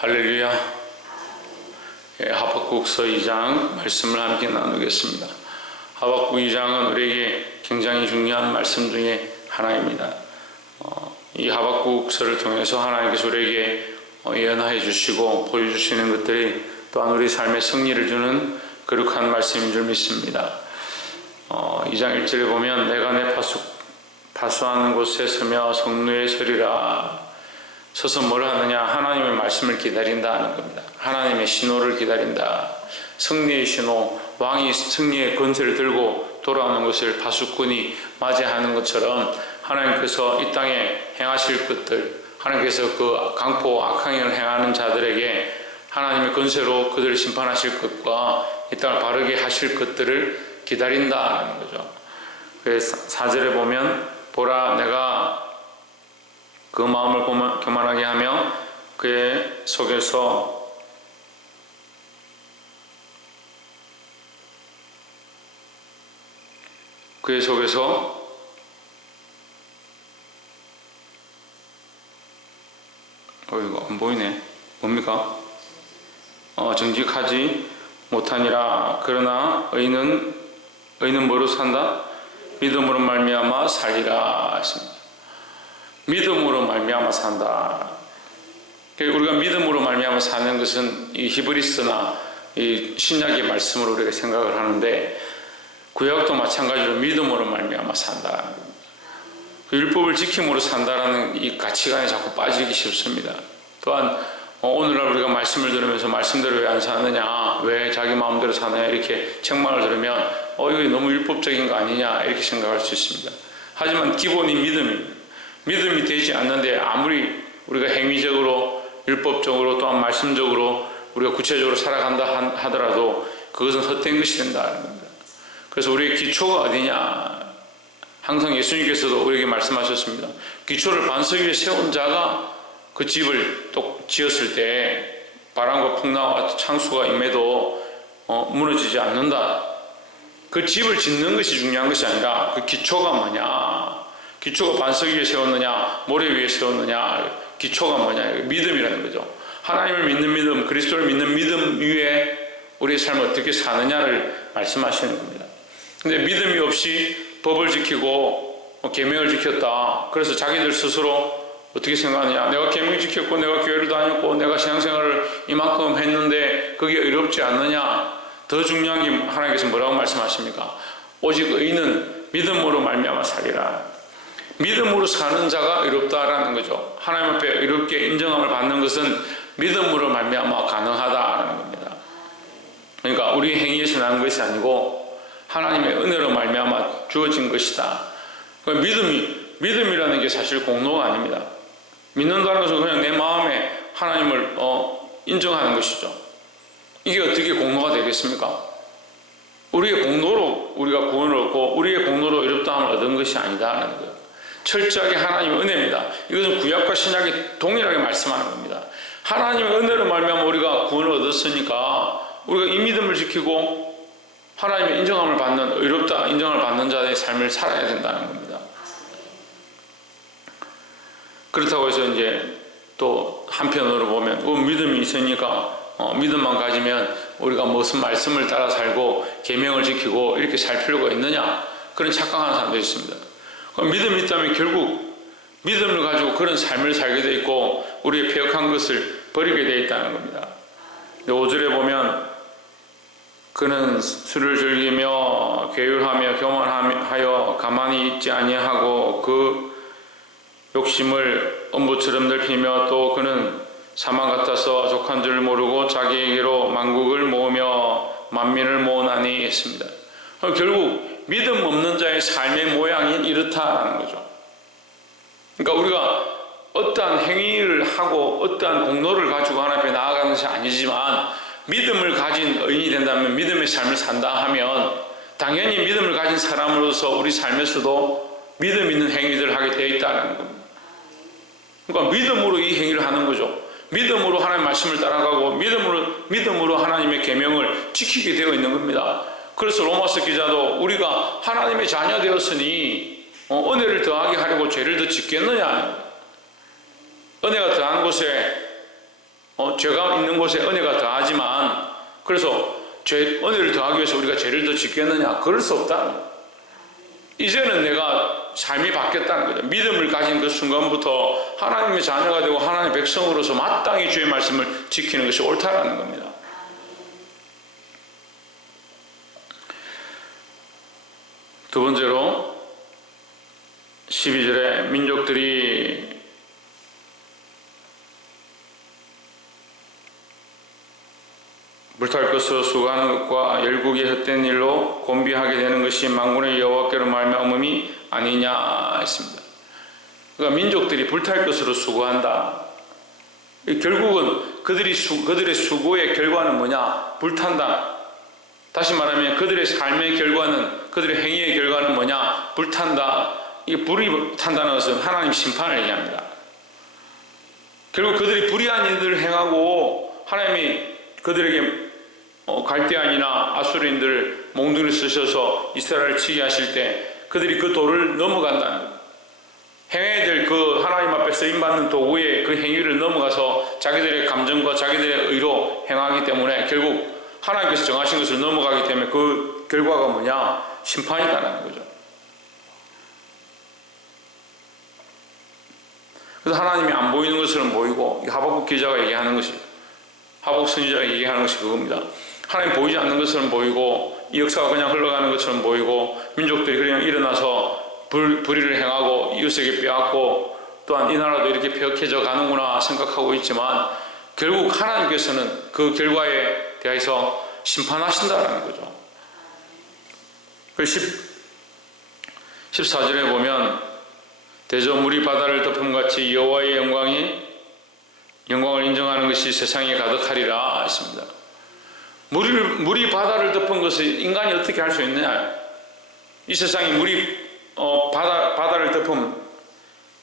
할렐루야. 하박국서 2장 말씀을 함께 나누겠습니다. 하박국 2장은 우리에게 굉장히 중요한 말씀 중에 하나입니다. 이 하박국서를 통해서 하나님께서 우리에게 예언해 주시고 보여주시는 것들이 또한 우리 삶의 승리를 주는 거룩한 말씀인 줄 믿습니다. 2장 1절에 보면 내가 내 파수하는 곳에 서며 성루에 서리라. 서서 뭘 하느냐? 하나님의 말씀을 기다린다 하는 겁니다. 하나님의 신호를 기다린다. 승리의 신호, 왕이 승리의 권세를 들고 돌아오는 것을 파수꾼이 맞이하는 것처럼 하나님께서 이 땅에 행하실 것들, 하나님께서 그 강포 악행을 행하는 자들에게 하나님의 권세로 그들을 심판하실 것과 이 땅을 바르게 하실 것들을 기다린다는 거죠. 그래서 4절에 보면 보라 내가 그 마음을 교만하게 하며 그의 속에서 이거 안 보이네. 뭡니까? 정직하지 못하니라. 그러나 의인은 뭐로 산다? 믿음으로 말미암아 살리라 했습니다. 믿음으로 말미암아 산다. 우리가 믿음으로 말미암아 사는 것은 이 히브리서나 이 신약의 말씀으로 우리가 생각을 하는데 구약도 마찬가지로 믿음으로 말미암아 산다. 율법을 지킴으로 산다라는 이 가치관에 자꾸 빠지기 쉽습니다. 또한 오늘날 우리가 말씀을 들으면서 말씀대로 왜 안 사느냐, 왜 자기 마음대로 사느냐 이렇게 책망을 들으면 이거 너무 율법적인 거 아니냐 이렇게 생각할 수 있습니다. 하지만 기본이 믿음입니다. 믿음이 되지 않는데 아무리 우리가 행위적으로 율법적으로 또한 말씀적으로 우리가 구체적으로 살아간다 하더라도 그것은 헛된 것이 된다는 겁니다. 그래서 우리의 기초가 어디냐? 항상 예수님께서도 우리에게 말씀하셨습니다. 기초를 반석 위에 세운 자가 그 집을 또 지었을 때 바람과 풍랑과 창수가 임해도 무너지지 않는다. 그 집을 짓는 것이 중요한 것이 아니라 그 기초가 뭐냐? 기초가 반석 위에 세웠느냐, 모래 위에 세웠느냐, 기초가 뭐냐, 믿음이라는 거죠. 하나님을 믿는 믿음, 그리스도를 믿는 믿음 위에 우리의 삶을 어떻게 사느냐를 말씀하시는 겁니다. 근데 믿음이 없이 법을 지키고 계명을 지켰다. 그래서 자기들 스스로 어떻게 생각하느냐, 내가 계명 지켰고 내가 교회를 다녔고 내가 신앙생활을 이만큼 했는데 그게 의롭지 않느냐. 더 중요한 게 하나님께서 뭐라고 말씀하십니까? 오직 의인은 믿음으로 말미암아 살리라. 믿음으로 사는 자가 의롭다라는 거죠. 하나님 앞에 의롭게 인정함을 받는 것은 믿음으로 말미암아 가능하다라는 겁니다. 그러니까 우리 행위에서 나는 것이 아니고 하나님의 은혜로 말미암아 주어진 것이다. 그러니까 믿음이라는 게 사실 공로가 아닙니다. 믿는다는 것은 그냥 내 마음에 하나님을 인정하는 것이죠. 이게 어떻게 공로가 되겠습니까? 우리의 공로로 우리가 구원을 얻고 우리의 공로로 의롭다함을 얻은 것이 아니다라는 거예요. 철저하게 하나님의 은혜입니다. 이것은 구약과 신약이 동일하게 말씀하는 겁니다. 하나님의 은혜로 말미암아 우리가 구원을 얻었으니까 우리가 이 믿음을 지키고 하나님의 인정함을 받는 의롭다 인정을 받는 자의 삶을 살아야 된다는 겁니다. 그렇다고 해서 이제 또 한편으로 보면 믿음이 있으니까 믿음만 가지면 우리가 무슨 말씀을 따라 살고 계명을 지키고 이렇게 살 필요가 있느냐, 그런 착각하는 사람도 있습니다. 믿음이 있다면 결국 믿음을 가지고 그런 삶을 살게 돼 있고 우리의 패역한 것을 버리게 돼 있다는 겁니다. 5절에 보면 그는 술을 즐기며 괴율하며 교만하여 가만히 있지 아니하고 그 욕심을 엄부처럼 넓히며 또 그는 사망 같아서 족한 줄 모르고 자기에게로 만국을 모으며 만민을 모으나니 했습니다. 결국 믿음 없는 자의 삶의 모양이 이렇다는 거죠. 그러니까 우리가 어떠한 행위를 하고 어떠한 공로를 가지고 하나님 앞에 나아가는 것이 아니지만 믿음을 가진 의인이 된다면, 믿음의 삶을 산다 하면 당연히 믿음을 가진 사람으로서 우리 삶에서도 믿음 있는 행위들을 하게 되어 있다는 겁니다. 그러니까 믿음으로 이 행위를 하는 거죠. 믿음으로 하나님의 말씀을 따라가고 믿음으로 하나님의 계명을 지키게 되어 있는 겁니다. 그래서 로마서 기자도 우리가 하나님의 자녀 되었으니 은혜를 더하게 하려고 죄를 더 짓겠느냐. 은혜가 더한 곳에 죄가 있는 곳에 은혜가 더하지만, 그래서 은혜를 더하기 위해서 우리가 죄를 더 짓겠느냐? 그럴 수 없다. 이제는 내가 삶이 바뀌었다는 거죠. 믿음을 가진 그 순간부터 하나님의 자녀가 되고 하나님의 백성으로서 마땅히 주의 말씀을 지키는 것이 옳다라는 겁니다. 두 번째로 12절에 민족들이 불탈 것으로 수고하는 것과 열국이 헛된 일로 곤비하게 되는 것이 만군의 여호와께로 말미암음이 아니냐 했습니다. 그러니까 민족들이 불탈 것으로 수고한다. 결국은 그들의 수고의 결과는 뭐냐? 불탄다. 다시 말하면 그들의 삶의 결과는, 그들의 행위의 결과는 뭐냐? 불탄다. 이 불이 탄다는 것은 하나님 심판을 얘기합니다. 결국 그들이 불의한 일들을 행하고 하나님이 그들에게 갈대아인이나 아수르인들을 몽둥이를 쓰셔서 이스라엘을 치게 하실 때 그들이 그 도를 넘어간다는 거예요. 행해야 될 그 하나님 앞에 쓰임받는 도구의 그 행위를 넘어가서 자기들의 감정과 자기들의 의로 행하기 때문에 결국 하나님께서 정하신 것을 넘어가기 때문에 그 결과가 뭐냐? 심판이다라는 거죠. 그래서 하나님이 안 보이는 것처럼 보이고, 하박국 기자가 얘기하는 것이, 하박국 선지자가 얘기하는 것이 그겁니다. 하나님 보이지 않는 것처럼 보이고, 이 역사가 그냥 흘러가는 것처럼 보이고, 민족들이 그냥 일어나서 불의를 행하고 이웃에게 빼앗고, 또한 이 나라도 이렇게 폐역해져 가는구나 생각하고 있지만 결국 하나님께서는 그 결과에 대해서 심판하신다라는 거죠. 14절에 보면 대저 물이 바다를 덮음같이 여호와의 영광을 인정하는 것이 세상에 가득하리라 했습니다. 물이 바다를 덮은 것을 인간이 어떻게 할 수 있느냐? 이 세상에 바다를 덮은,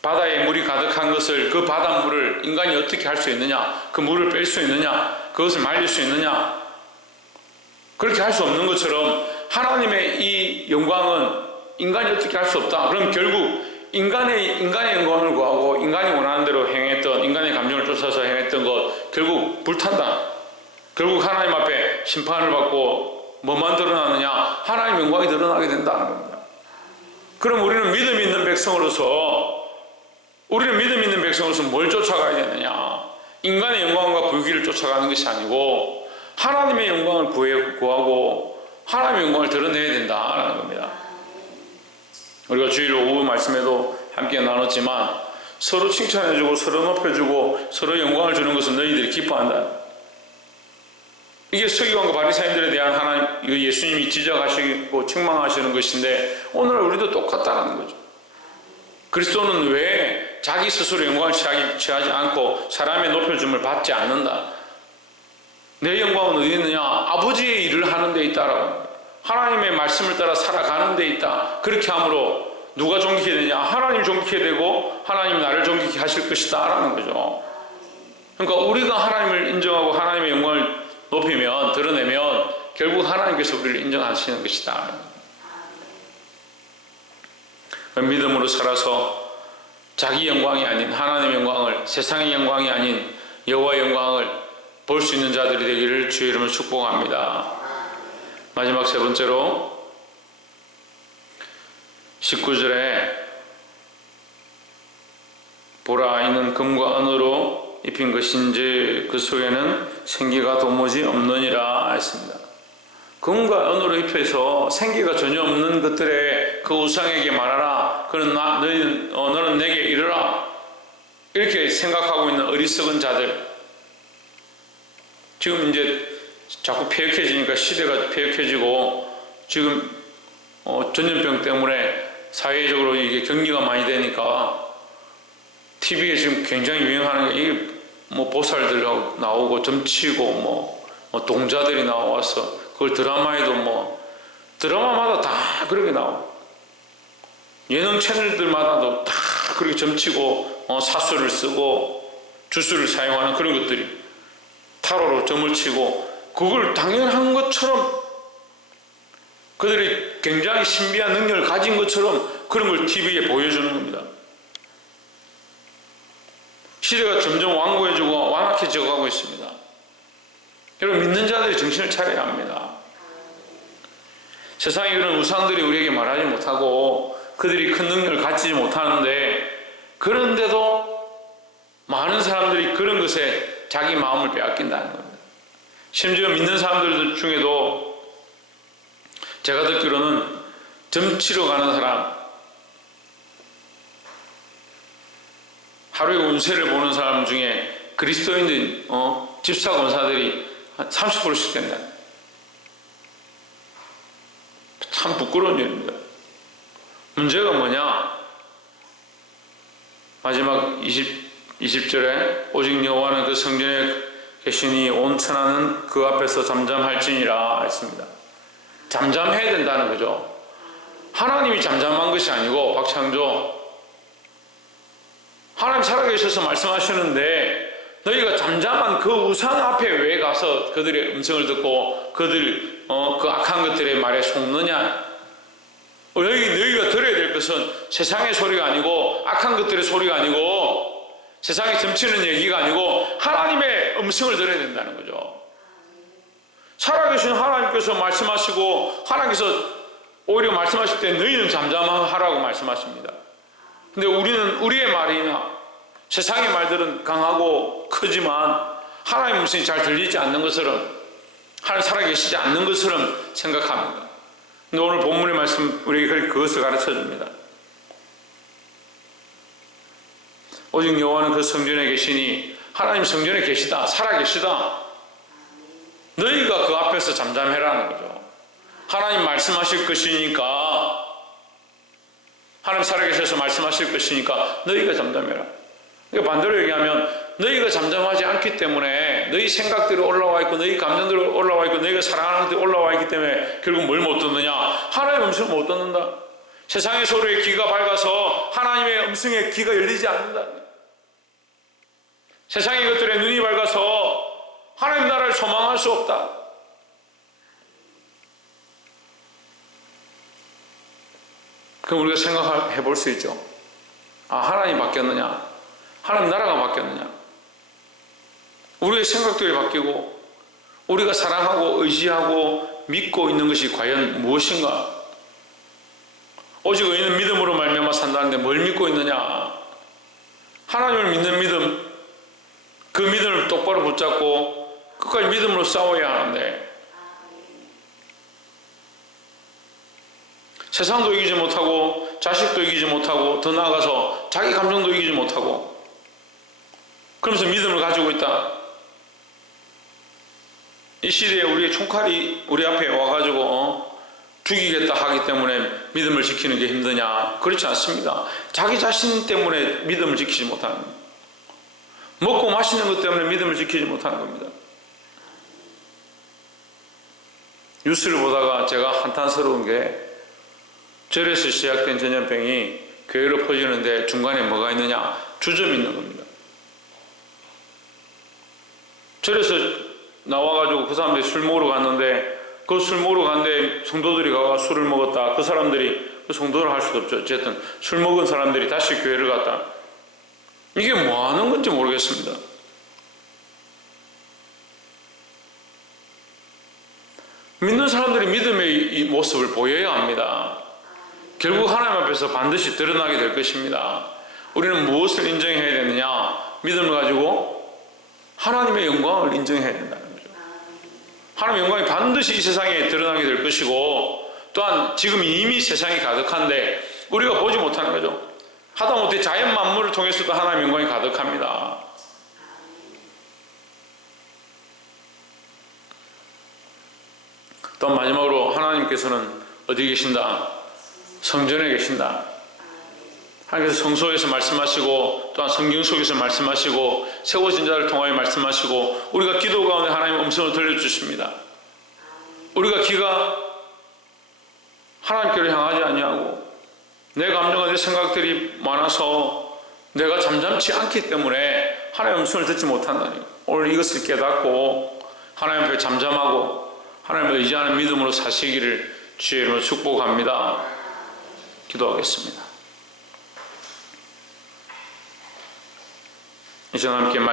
바다에 물이 가득한 것을, 그 바닷물을 인간이 어떻게 할 수 있느냐? 그 물을 뺄 수 있느냐? 그것을 말릴 수 있느냐? 그렇게 할 수 없는 것처럼 하나님의 이 영광은 인간이 어떻게 할 수 없다. 그럼 결국 인간의 영광을 구하고 인간이 원하는 대로 행했던, 인간의 감정을 쫓아서 행했던 것 결국 불탄다. 결국 하나님 앞에 심판을 받고 뭐만 드러나느냐? 하나님의 영광이 드러나게 된다는 겁니다. 그럼 우리는 믿음 있는 백성으로서 뭘 쫓아가야 되느냐? 인간의 영광과 불기를 쫓아가는 것이 아니고 하나님의 영광을 구하고 하나님의 영광을 드러내야 된다는 겁니다. 우리가 주일 오후 말씀에도 함께 나눴지만 서로 칭찬해주고 서로 높여주고 서로 영광을 주는 것은 너희들이 기뻐한다. 이게 서기관과 바리새인들에 대한 하나님, 예수님이 지적하시고 책망하시는 것인데 오늘 우리도 똑같다는 거죠. 그리스도는 왜 자기 스스로 영광을 취하지 않고 사람의 높여줌을 받지 않는다? 내 영광은 어디 있느냐? 아버지의 일을 하는 데 있다라고. 하나님의 말씀을 따라 살아가는 데 있다. 그렇게 함으로 누가 존귀케 되냐? 하나님 존귀케 되고 하나님 나를 존귀케 하실 것이다 라는 거죠. 그러니까 우리가 하나님을 인정하고 하나님의 영광을 높이면, 드러내면 결국 하나님께서 우리를 인정하시는 것이다. 믿음으로 살아서 자기 영광이 아닌 하나님의 영광을, 세상의 영광이 아닌 여호와의 영광을 볼 수 있는 자들이 되기를 주의 이름으로 축복합니다. 마지막 세 번째로 19절에 보라, 이는 금과 은으로 입힌 것인지 그 속에는 생기가 도무지 없느니라 했습니다. 금과 은으로 입혀서 생기가 전혀 없는 것들에 그 우상에게 말하라. 너는 내게 이르라. 이렇게 생각하고 있는 어리석은 자들. 지금 이제 자꾸 폐역해지니까, 시대가 폐역해지고 지금 전염병 때문에 사회적으로 이게 격리가 많이 되니까 TV에 지금 굉장히 유행하는 게 이게 보살들 나오고 점치고 동자들이 나와서 그걸 드라마에도 드라마마다 다 그렇게 나오고 예능 채널들마다도 다 그렇게 점치고 사수를 쓰고 주술을 사용하는 그런 것들이 타로로 점을 치고 그걸 당연한 것처럼 그들이 굉장히 신비한 능력을 가진 것처럼 그런 걸 TV에 보여주는 겁니다. 시대가 점점 완고해지고 완악해져 가고 있습니다. 여러분, 믿는 자들이 정신을 차려야 합니다. 세상에 이런 우상들이 우리에게 말하지 못하고 그들이 큰 능력을 갖지 못하는데, 그런데도 많은 사람들이 그런 것에 자기 마음을 빼앗긴다는 겁니다. 심지어 믿는 사람들 중에도 제가 듣기로는 점치러 가는 사람, 하루에 운세를 보는 사람 중에 그리스도인들, 집사 권사들이 한 30%씩 된다. 참 부끄러운 일입니다. 문제가 뭐냐? 마지막 20절에 오직 여호와는 그 성전에 계시니 온 천하는 그 앞에서 잠잠할지니라 했습니다. 잠잠해야 된다는 거죠. 하나님이 잠잠한 것이 아니고, 박창조, 하나님 살아계셔서 말씀하시는데 너희가 잠잠한 그 우상 앞에 왜 가서 그들의 음성을 듣고 그들 그 악한 것들의 말에 속느냐? 너희가 들어야 될 것은 세상의 소리가 아니고, 악한 것들의 소리가 아니고, 세상에 점치는 얘기가 아니고 하나님의 음성을 들어야 된다는 거죠. 살아계신 하나님께서 말씀하시고, 하나님께서 오히려 말씀하실 때 너희는 잠잠하라고 말씀하십니다. 근데 우리는 우리의 말이나 세상의 말들은 강하고 크지만 하나님의 음성이 잘 들리지 않는 것처럼, 하나님 살아계시지 않는 것처럼 생각합니다. 근데 오늘 본문의 말씀 우리에게 그것을 가르쳐 줍니다. 오직 여호와는 그 성전에 계시니, 하나님 성전에 계시다, 살아계시다. 너희가 그 앞에서 잠잠해라는 거죠. 하나님 말씀하실 것이니까, 하나님 살아계셔서 말씀하실 것이니까 너희가 잠잠해라. 그러니까 반대로 얘기하면, 너희가 잠잠하지 않기 때문에 너희 생각들이 올라와 있고, 너희 감정들이 올라와 있고, 너희가 사랑하는 것들이 올라와 있기 때문에 결국 뭘 못 듣느냐? 하나님의 음성을 못 듣는다. 세상의 소리에 귀가 밝아서 하나님의 음성에 귀가 열리지 않는다. 세상의 것들에 눈이 밝아서 하나님 나라를 소망할 수 없다. 그럼 우리가 생각해 볼 수 있죠. 하나님이 바뀌었느냐? 하나님 나라가 바뀌었느냐? 우리의 생각들이 바뀌고, 우리가 사랑하고 의지하고 믿고 있는 것이 과연 무엇인가? 오직 의인은 믿음으로 말미암아 산다는데 뭘 믿고 있느냐? 하나님을 믿는 믿음, 그 믿음을 똑바로 붙잡고 끝까지 믿음으로 싸워야 하는데, 세상도 이기지 못하고 자식도 이기지 못하고 더 나아가서 자기 감정도 이기지 못하고 그러면서 믿음을 가지고 있다. 이 시대에 우리의 총칼이 우리 앞에 와가지고 죽이겠다 하기 때문에 믿음을 지키는 게 힘드냐? 그렇지 않습니다. 자기 자신 때문에 믿음을 지키지 못하는 겁니다. 먹고 마시는 것 때문에 믿음을 지키지 못하는 겁니다. 뉴스를 보다가 제가 한탄스러운 게, 절에서 시작된 전염병이 교회로 퍼지는데 중간에 뭐가 있느냐? 주점이 있는 겁니다. 절에서 나와가지고 그 사람들이 술 먹으러 갔는데, 그 술 먹으러 갔는데 성도들이 가서 술을 먹었다. 그 사람들이, 그 성도를 할 수도 없죠. 어쨌든 술 먹은 사람들이 다시 교회를 갔다. 이게 뭐 하는 건지 모르겠습니다. 믿는 사람들이 믿음의 이 모습을 보여야 합니다. 결국 하나님 앞에서 반드시 드러나게 될 것입니다. 우리는 무엇을 인정해야 되느냐? 믿음을 가지고 하나님의 영광을 인정해야 된다는 거죠. 하나님의 영광이 반드시 이 세상에 드러나게 될 것이고, 또한 지금 이미 세상이 가득한데 우리가 보지 못하는 거죠. 하다못해 자연 만물을 통해서도 하나님의 영광이 가득합니다. 또 마지막으로 하나님께서는 어디 계신다? 성전에 계신다. 하나님께서 성소에서 말씀하시고, 또한 성경 속에서 말씀하시고, 세워진 자를 통하여 말씀하시고, 우리가 기도 가운데 하나님의 음성을 들려주십니다. 우리가 귀가 하나님께로 향하지 아니하고, 내 감정과 내 생각들이 많아서 내가 잠잠치 않기 때문에 하나님의 음성을 듣지 못한다니, 오늘 이것을 깨닫고 하나님 앞에 잠잠하고 하나님을 의지하는 믿음으로 사시기를 주의 이름으로 축복합니다. 기도하겠습니다. 이 시간 함께